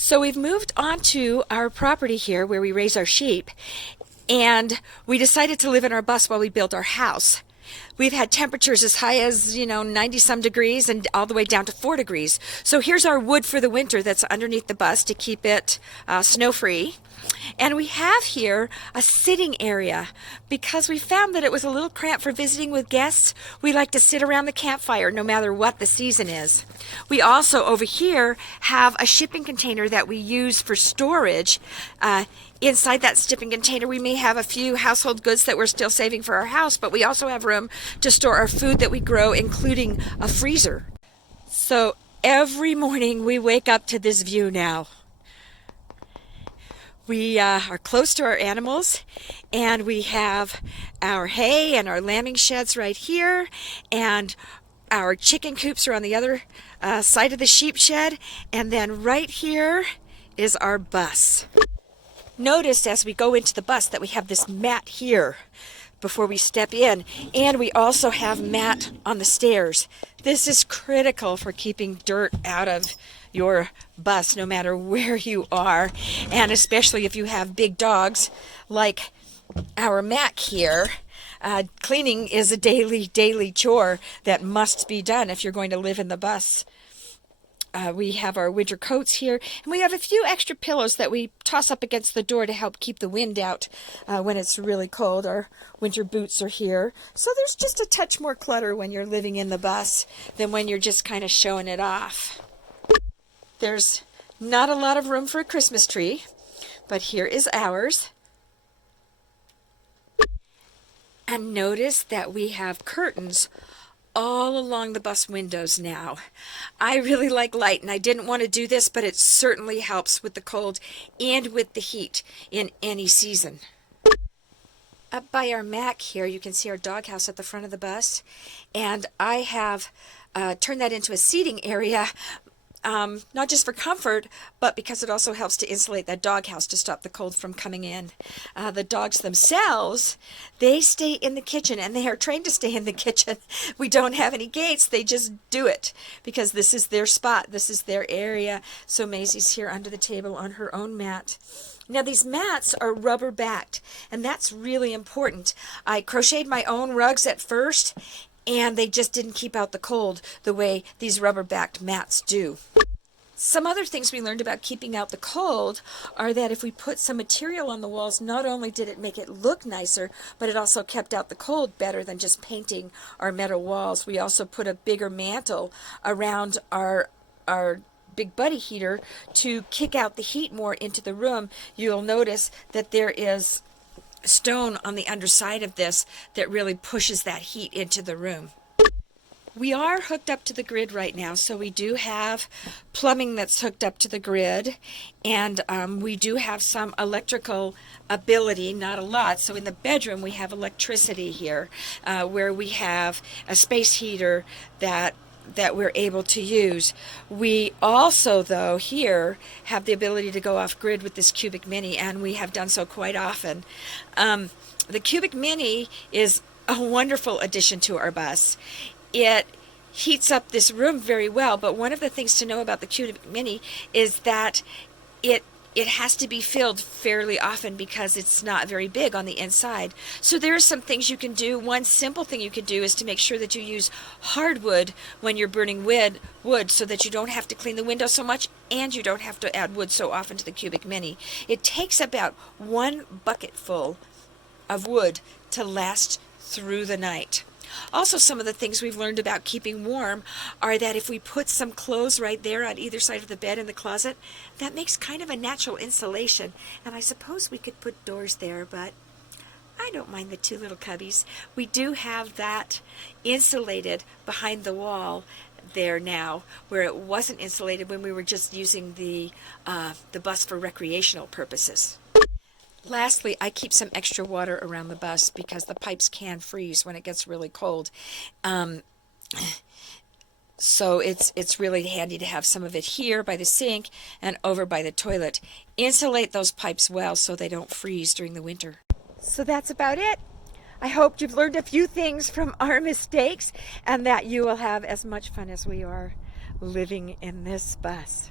So we've moved onto our property here where we raise our sheep, and we decided to live in our bus while we built our house. We've had temperatures as high as, 90 some degrees and all the way down to 4 degrees. So here's our wood for the winter that's underneath the bus to keep it snow free. And we have here a sitting area because we found that it was a little cramped for visiting with guests. We like to sit around the campfire no matter what the season is. We also over here have a shipping container that we use for storage. Inside that shipping container, we may have a few household goods that we're still saving for our house, but we also have room to store our food that we grow, including a freezer. So every morning we wake up to this view now. We are close to our animals, and we have our hay and our lambing sheds right here, and our chicken coops are on the other side of the sheep shed, and then right here is our bus. Notice as we go into the bus that we have this mat here before we step in, and we also have mat on the stairs. This is critical for keeping dirt out of your bus no matter where you are, and especially if you have big dogs like our Mac here. Cleaning is a daily chore that must be done if you're going to live in the bus. We have our winter coats here, and we have a few extra pillows that we toss up against the door to help keep the wind out when it's really cold. Our winter boots are here. So there's just a touch more clutter when you're living in the bus than when you're just kind of showing it off. There's not a lot of room for a Christmas tree, but here is ours. And notice that we have curtains all along the bus windows now. I really like light, and I didn't want to do this, but it certainly helps with the cold and with the heat in any season. Up by our Mac here, you can see our doghouse at the front of the bus, and I have turned that into a seating area. Not just for comfort, but because it also helps to insulate that doghouse to stop the cold from coming in. The dogs themselves, they stay in the kitchen, and they are trained to stay in the kitchen. We don't have any gates. They just do it because this is their spot. This is their area. So Maisie's here under the table on her own mat. Now these mats are rubber backed, and that's really important. I crocheted my own rugs at first, and they just didn't keep out the cold the way these rubber-backed mats do. Some other things we learned about keeping out the cold are that if we put some material on the walls, not only did it make it look nicer, but it also kept out the cold better than just painting our metal walls. We also put a bigger mantle around our big buddy heater to kick out the heat more into the room. You'll notice that there is stone on the underside of this that really pushes that heat into the room. We are hooked up to the grid right now, so we do have plumbing that's hooked up to the grid, and we do have some electrical ability, not a lot. So in the bedroom we have electricity here, where we have a space heater that we're able to use. We also, though, here have the ability to go off grid with this Cubic Mini, and we have done so quite often. The Cubic Mini is a wonderful addition to our bus. It heats up this room very well, but one of the things to know about the Cubic Mini is that it has to be filled fairly often because it's not very big on the inside. So there are some things you can do. One simple thing you can do is to make sure that you use hardwood when you're burning wood so that you don't have to clean the window so much, and you don't have to add wood so often to the Cubic Mini. It takes about 1 bucket full of wood to last through the night. Also, some of the things we've learned about keeping warm are that if we put some clothes right there on either side of the bed in the closet, that makes kind of a natural insulation. And I suppose we could put doors there, but I don't mind the 2 little cubbies. We do have that insulated behind the wall there now, where it wasn't insulated when we were just using the bus for recreational purposes. Lastly, I keep some extra water around the bus because the pipes can freeze when it gets really cold. So it's really handy to have some of it here by the sink and over by the toilet. Insulate those pipes well so they don't freeze during the winter. So that's about it. I hope you've learned a few things from our mistakes and that you will have as much fun as we are living in this bus.